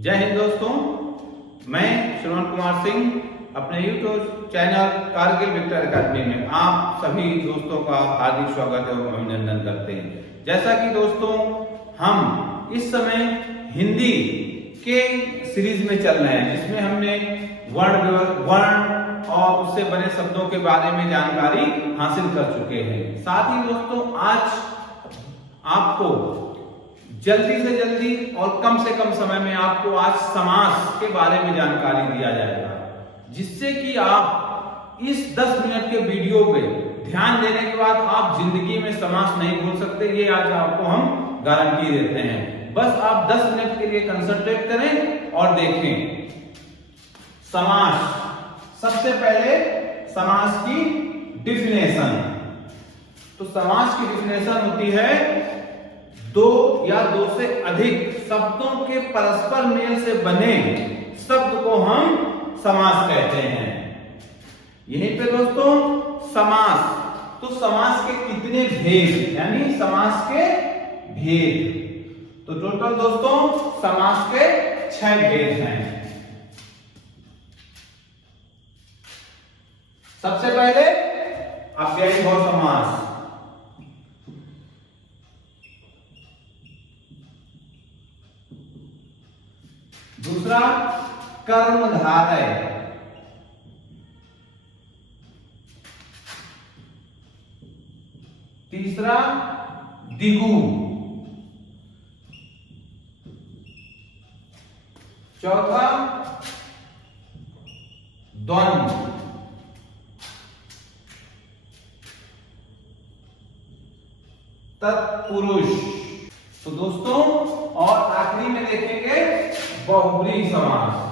जय हिंद दोस्तों, मैं श्रवण कुमार सिंह अपने YouTube channel Kargil Victor academy में आप सभी दोस्तों का हार्दिक स्वागत एवं अभिनंदन करते हैं। जैसा कि दोस्तों हम इस समय हिंदी के सीरीज में चल रहे हैं, जिसमें हमने वर्ण और उससे बने शब्दों के बारे में जानकारी हासिल कर चुके हैं। साथ ही दोस्तों आज आपको जल्दी से जल्दी और कम से कम समय में आपको आज समास के बारे में जानकारी दिया जाएगा, जिससे कि आप इस 10 मिनट के वीडियो पे ध्यान देने के बाद आप जिंदगी में समास नहीं भूल सकते। ये आज आपको हम गारंटी देते हैं। बस आप 10 मिनट के लिए कंसंट्रेट करें और देखें। समास, सबसे पहले समास की डिफिनेशन। तो समास की डिफिनेशन होती है दो या दो से अधिक शब्दों के परस्पर मेल से बने शब्द को हम समास कहते हैं। यहीं पे दोस्तों समास, तो समास के कितने भेद, यानी समास के भेद, तो टोटल दोस्तों समास के 6 भेद हैं। सबसे पहले अव्ययीभाव समास, दूसरा कर्मधारय, तीसरा द्विगु, चौथा द्वंद्व, तत्पुरुष। तो दोस्तों और आखिरी में देखेंगे बहुब्रीहि समास।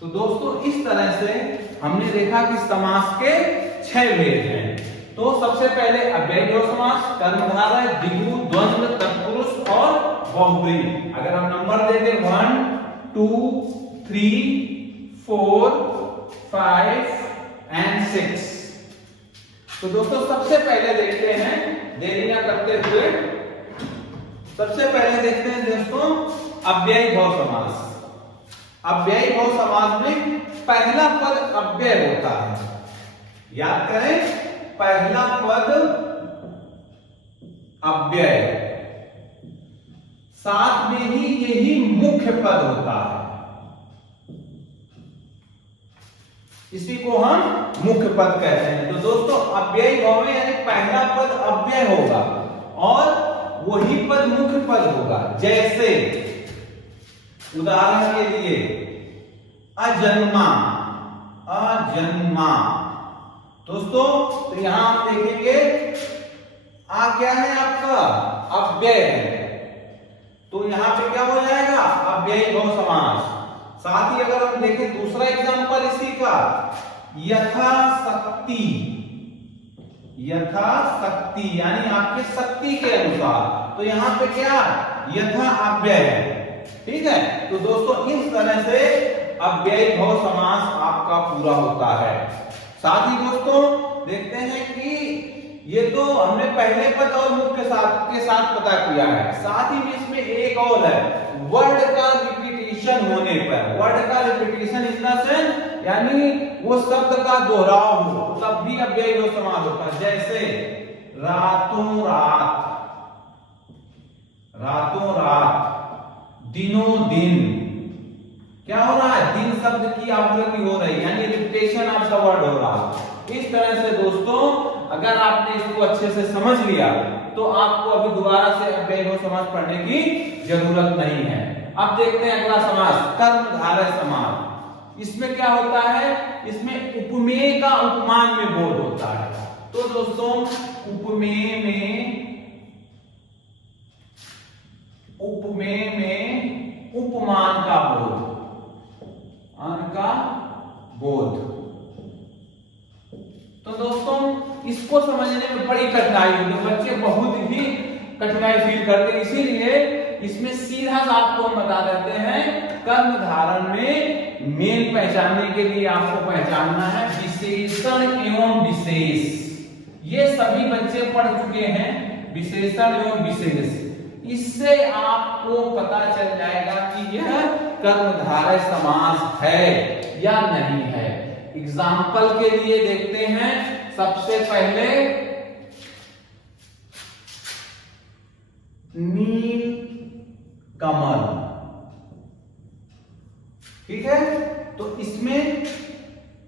तो दोस्तों इस तरह से हमने देखा कि समास के 6 भेद हैं। तो सबसे पहले अव्ययीभाव समास, कर्मधारय, द्विगु, द्वंद्व, तत्पुरुष और बहुब्रीहि। अगर हम नंबर देंगे 1 2 3 4 5 एंड 6। तो दोस्तों सबसे पहले देखते हैं, देरी न करते हुए सबसे पहले देखते हैं दोस्तों अव्ययीभाव समास। अव्ययीभाव समास में पहला पद अव्यय होता है। याद करें, पहला पद अव्यय, साथ में ही यही मुख्य पद होता है। इसी को हम मुख्य पद कहते हैं। तो दोस्तों अव्ययीभाव में यानी पहला पद अव्यय होगा और वही पद मुख्य पद होगा। जैसे उदाहरण के लिए अजन्मा, अजन्मा। दोस्तों तो यहां आप देखेंगे आ क्या है आपका अव्यय है, तो यहां पे क्या हो जाएगा अव्ययीभाव समास। साथ ही अगर हम देखें दूसरा एग्जांपल इसी का, यथाशक्ति, यथाशक्ति यानी आपके शक्ति के अनुसार, तो यहां पे क्या यथा अव्यय है। ठीक है, तो दोस्तों इस तरह से अव्ययीभाव समास आपका पूरा होता है। साथ ही दोस्तों देखते हैं कि ये तो हमने पहले पद और मुख्य के साथ पता किया है। साथ ही इसमें एक और है, वर्ड का रिपीटिशन होने पर। वर्ड का रिपीटिशन इन द सेंस यानी वो शब्द का दोहराव हो, तब भी अव्ययीभाव समास होता है। जैसे रातों रात, रातों रात, दिनों दिन। क्या हो रहा है, दिन शब्द की आवृत्ति हो रही है, यानी रिपीटेशन ऑफ द वर्ड हो रहा है। इस तरह से दोस्तों अगर आपने इसको अच्छे से समझ लिया तो आपको अभी दोबारा से अव्ययीभाव समास पढ़ने की जरूरत नहीं है। अब देखते हैं अगला समास, कर्मधारय समास। इसमें क्या होता है, इसमें उपमेय का उपमान में बोध होता है। तो दोस्तों उपमेय में उपमान का बोध, का बोध। तो दोस्तों इसको समझने में बड़ी कठिनाई होती है, बच्चे बहुत ही कठिनाई फील करते हैं। इसीलिए इसमें सीधा आपको हम बता देते हैं, कर्मधारय में मेन पहचानने के लिए आपको पहचानना है विशेषण एवं विशेष। ये सभी बच्चे पढ़ चुके हैं, विशेषण एवं विशेष। इससे आपको पता चल जाएगा कि यह कर्मधारय समास है या नहीं है। एग्जाम्पल के लिए देखते हैं। सबसे पहले नील कमल, ठीक है। तो इसमें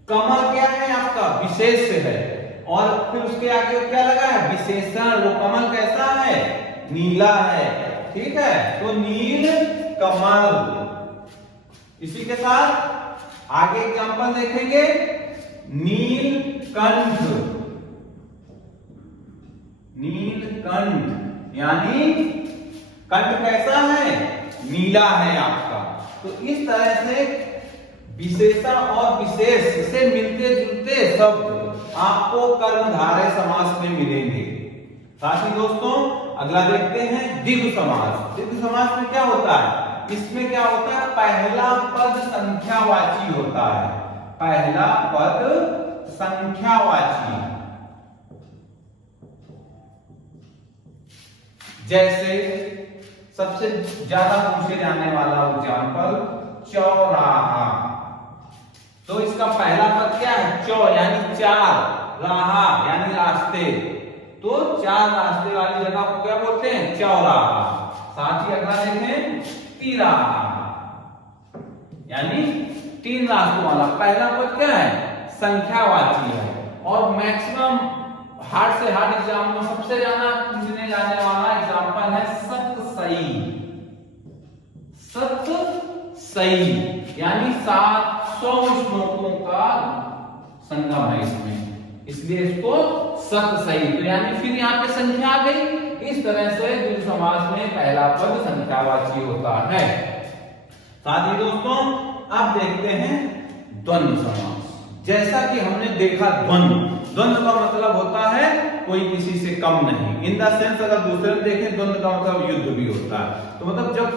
कमल क्या है आपका, विशेष है, और फिर उसके आगे क्या लगा है, विशेषण। वो कमल कैसा है, नीला है, ठीक है। तो नील कमल। इसी के साथ आगे एग्जांपल देखेंगे, नीलकंठ। नीलकंठ यानी कंठ कैसा है, नीला है आपका। तो इस तरह से विशेषण और विशेष से मिलते जुलते शब्द आपको कर्मधारय समास में मिलेंगे। साथ ही दोस्तों अगला देखते हैं द्विगु समास। द्विगु समास में क्या होता है, इसमें क्या होता है, पहला पद संख्यावाची होता है। पहला पद संख्यावाची। जैसे सबसे ज्यादा पूछे जाने वाला एग्जाम्पल चौराहा। तो इसका पहला पद क्या है, चौ यानी चार, राहा यानी रास्ते। तो चार रास्ते वाली जगह को क्या बोलते हैं, चौराहा। साथ ही अगला देखें तिराहा, यानी तीन रास्तों वाला। पहला पद क्या है, संख्यावाची है। और मैक्सिमम हार्ड से हार्ड एग्जाम में सबसे ज्यादा पूछने जाने वाला एग्जाम्पल है सतसई। सतसई यानी 700 श्लोकों का संगम है इसमें, इसलिए इसको सतसई। तो यानी फिर यहाँ पे संख्या आ गई। इस तरह से द्विगु समास में पहला पद संख्यावाची होता है। साथ ही दोस्तों अब देखते हैं द्वंद्व समास। जैसा कि हमने देखा द्वंद्व का मतलब होता है कोई किसी से कम नहीं। इन द सेंस अगर दूसरे में देखें, द्वंद्व का मतलब युद्ध भी होता है। तो मतलब जब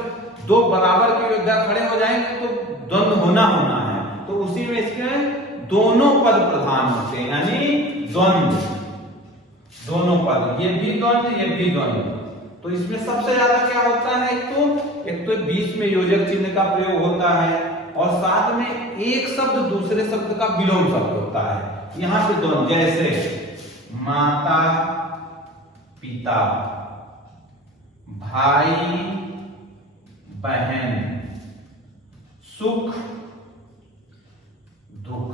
दो बराबर के योद्धा खड़े हो जाएंगे तो द्वंद्व होना है। तो उसी में इसके दोनों पद प्रधान होते हैं, यानी द्वंद्व, दोनों पद, ये भी द्वंद्व, ये भी द्वंद्व। तो इसमें सबसे ज्यादा क्या होता है, एक तो बीच में योजक चिन्ह का प्रयोग होता है, और साथ में एक शब्द दूसरे शब्द का विलोम शब्द होता है। यहां पे द्वंद्व, जैसे माता पिता, भाई बहन, सुख दुख।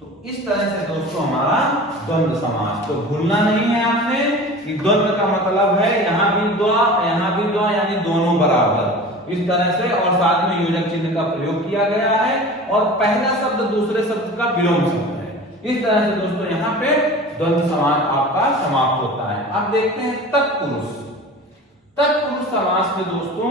तो इस तरह से दोस्तों हमारा द्वंद्व समास। तो भूलना नहीं है आपने कि द्वंद्व का मतलब है यहाँ भी द्वा यानी दोनों बराबर, इस तरह से। और साथ में योजक चिन्ह का प्रयोग किया गया है, और पहला शब्द दूसरे शब्द का विलोम शब्द है। इस तरह से दोस्तों यहाँ पे द्वंद्व समास आपका समाप्त होता है। अब देखते हैं तत्पुरुष। तत्पुरुष समास में दोस्तों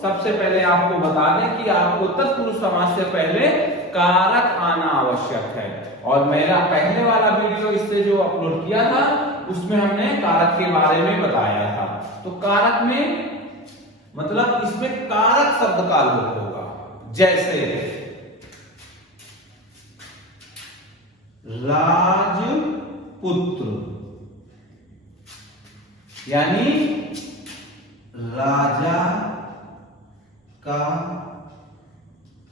सबसे पहले आपको बता दें कि आपको तत्पुरुष समास से पहले कारक आना आवश्यक है। और मेरा पहले वाला वीडियो इससे जो अपलोड किया था उसमें हमने कारक के बारे में बताया था। तो कारक में मतलब इसमें कारक शब्द का लोप होगा। जैसे राजपुत्र यानी राजा का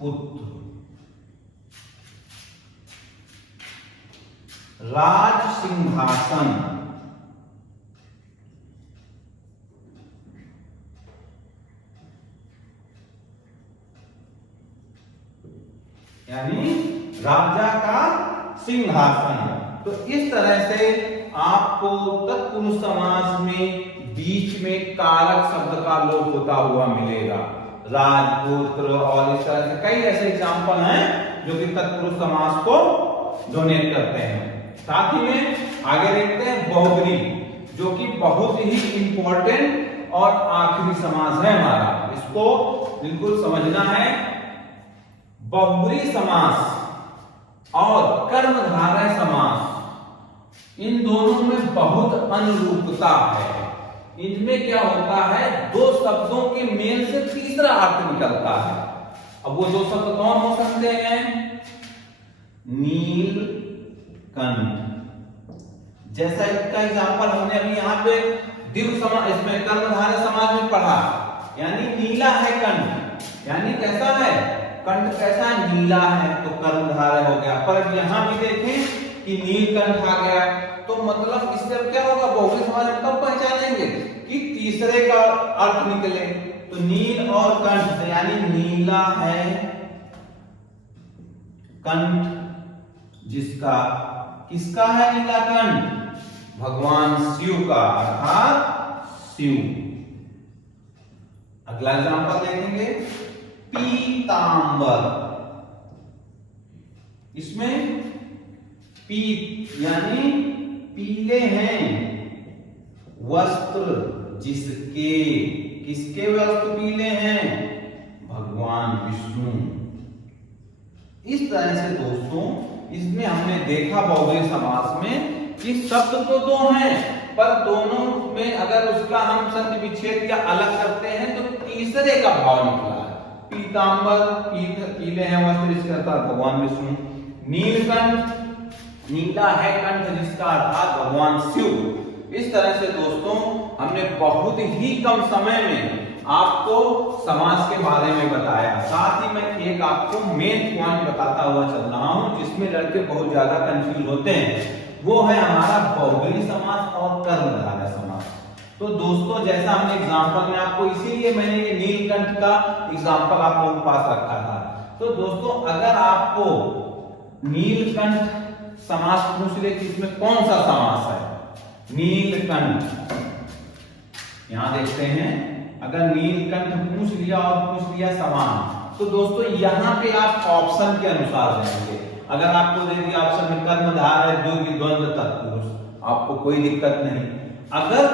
पुत्र। राज सिंहासन यानी राजा का सिंहासन। तो इस तरह से आपको तत्पुरुष समास में बीच में कारक शब्द का लोप होता हुआ मिलेगा। राजपुत्र और इस तरह से कई ऐसे एग्जाम्पल हैं जो कि तत्पुरुष समास को डोनेट करते हैं। साथ ही में आगे देखते हैं बहुब्री, जो कि बहुत ही इंपॉर्टेंट और आखिरी समास है हमारा। इसको बिल्कुल समझना है। बहुब्री समास और कर्मधारय समास, इन दोनों में बहुत अनुरूपता है। इनमें क्या होता है, दो शब्दों के मेल से तीसरा अर्थ निकलता है। अब वो दो शब्द कौन हो सकते हैं, नीलकंठ, जैसा इसका एग्जाम्पल हमने अभी यहाँ पे द्विगु समास, इसमें कर्मधारय समास में पढ़ा, यानी नीला है कंठ, यानी कैसा है कंठ, कैसा है नीला है, तो कर्मधारय हो गया। पर यहाँ भी देखें कि नीलकंठ आ गया, तो मतलब इससे क्या होगा, बहुवचन समास हम कब पहचानेंगे कि तीसरे का अर्थ निकले। तो नील और कंठ से, यानी नीला है कंठ जिसका, किसका है नीला कंठ, भगवान शिव का, अर्थात शिव। अगला एग्जांपल देखेंगे पीतांबर, इसमें पीत यानी पीले हैं वस्त्र जिसके, किसके वस्त्र पीले हैं, भगवान विष्णु। इस तरह से दोस्तों इसमें हमने देखा बहुव्रीहि समास में कि शब्द तो दो हैं, पर दोनों में अगर उसका हम संधि विच्छेद या अलग करते हैं तो तीसरे का भाव निकला है। पीतांबर पीले हैं वस्त्र जिसका अर्थात भगवान विष्णु, नीलकंठ नीला है कंठ जिसका अर्थात भगवान शिव। इस तरह से दोस्तों हमने बहुत ही कम समय में आपको समास के बारे में बताया, साथ ही मैं एक आपको मेन पॉइंट बताता हुआ चल रहा हूं जिसमें लड़के बहुत ज्यादा कंफ्यूज होते हैं, वो है हमारा बहुव्रीहि समास और कर्मधारय समास। तो दोस्तों जैसा हमने एग्जांपल में आपको, इसीलिए मैंने ये नीलकंठ का एग्जांपल आप लोगों के पास रखा था। तो दोस्तों अगर आपको नीलकंठ समास पूछ ले कि इसमें कौन सा समास है, नीलकंठ, यहां देखते हैं अगर नीलकंठ पूछ लिया और पूछ लिया समान, तो दोस्तों यहां पे आप ऑप्शन के अनुसार जाएंगे। अगर आपको दे दिया ऑप्शन में कर्मधारय द्विगु द्वंद्व तत्पुरुष, आपको कोई दिक्कत नहीं। अगर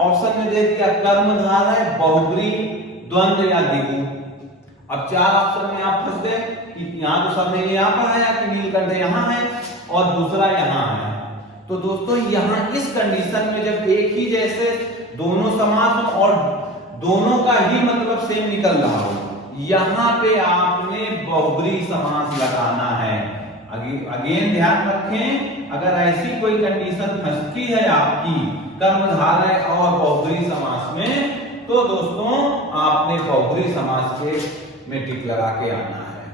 ऑप्शन में दे दिया कर्मधारय बहुव्रीहि द्वंद्व या द्विगु, अब चार ऑप्शन में आप फंस गए कि यहां तो सब ने यहां पर आया कि नीलकंठ यहां है और दूसरा यहां है। तो दोस्तों यहां इस कंडीशन में जब एक ही जैसे दोनों समास और दोनों का ही मतलब सेम निकल रहा हो, यहां पे आपने बहुव्रीहि समास लगाना है। अगेन ध्यान रखें, अगर ऐसी कोई कंडीशन फंसती है आपकी कर्मधारय और बहुव्रीहि समास में, तो दोस्तों आपने बहुव्रीहि समास के में टिक लगा के आना है।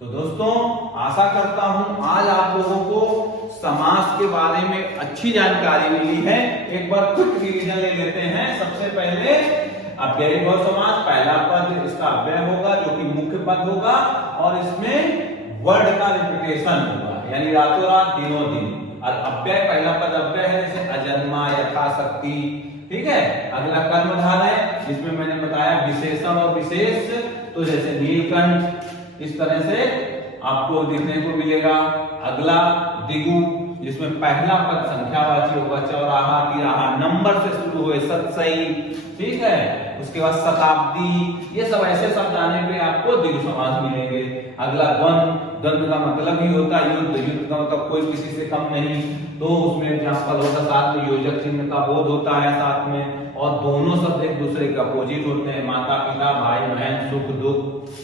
तो दोस्तों आशा करता हूं आज आप लोगों को समास के बारे में अच्छी जानकारी मिली है। एक बार क्विक रिवीजन ले लेते हैं। सबसे पहले अव्ययीभाव समास, पहला पद इसका अव्यय होगा जो कि मुख्य पद होगा और इसमें वर्ड का रिपीटेशन होगा, यानी रातों रात दिनों दिन। और अव्यय पहला पद अव्यय है, जैसे अजन्मा, यथाशक्ति, ठीक है। अगला कर्मधारय है जिसमें मैंने बताया विशेषण और विशेष, तो जैसे नीलकंठ, इस तरह से आपको देखने को मिलेगा। अगला द्विगु जिसमें पहला पद संख्यावाची होगा, चौराहा, तिराहा, नंबर से शुरू हुए, सतसई, ठीक है। उसके बाद शताब्दी, ये सब ऐसे शब्द आने पे आपको द्विगु समास मिलेंगे। अगला द्वंद्व, द्वंद्व का मतलब ही होता है युद्ध, युद्ध का मतलब कोई किसी से कम नहीं, तो उसमें एग्जाम्पल होता, साथ में योजक चिन्ह का बोध होता है साथ में, और दोनों शब्द एक दूसरे के अपोजिट होते हैं, माता पिता, भाई बहन, सुख दुख।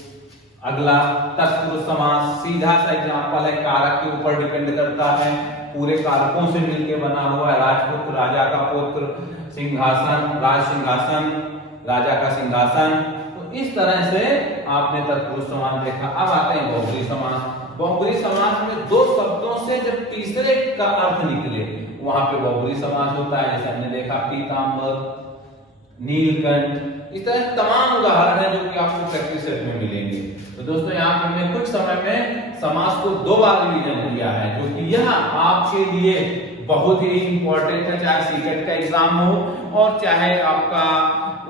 अगला तत्पुरुष समास, सीधा सा एग्जाम्पल है, कारक के ऊपर डिपेंड करता है, पूरे कारकों से मिलकर बना हुआ है। राजपुत्र, राजा का पुत्र, सिंहासन, राज सिंहासन, राजा का सिंहासन। तो इस तरह से आपने तत्पुरुष समास देखा। अब आते हैं बहुव्रीहि समास। बहुव्रीहि समास में दो शब्दों से जब तीसरे का अर्थ निकले वहां पे बहुव्रीहि समास होता है, जैसे हमने देखा पीतांबर, नीलकंठ। इस तरह तमाम उदाहरण है जो कि आपको प्रैक्टिस सेट में मिलेंगे। तो दोस्तों यहाँ पे हमने कुछ समय में समास को दो बार रिवीजन किया है, जो कि यह आपके लिए बहुत ही इंपॉर्टेंट है, चाहे सीटेट का एग्जाम हो और चाहे आपका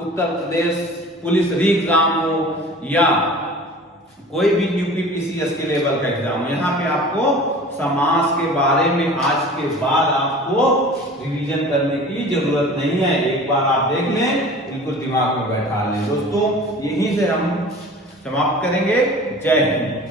उत्तर प्रदेश पुलिस री एग्जाम हो या कोई भी यूपीपीसीएस के लेवल का एग्जाम हो। यहाँ पे आपको समास के बारे में आज के बाद आपको रिवीजन करने की जरूरत नहीं है, एक बार आप देख लें, बिल्कुल दिमाग में बैठा लें। दोस्तों यहीं से हम समाप्त करेंगे। जय हिंद।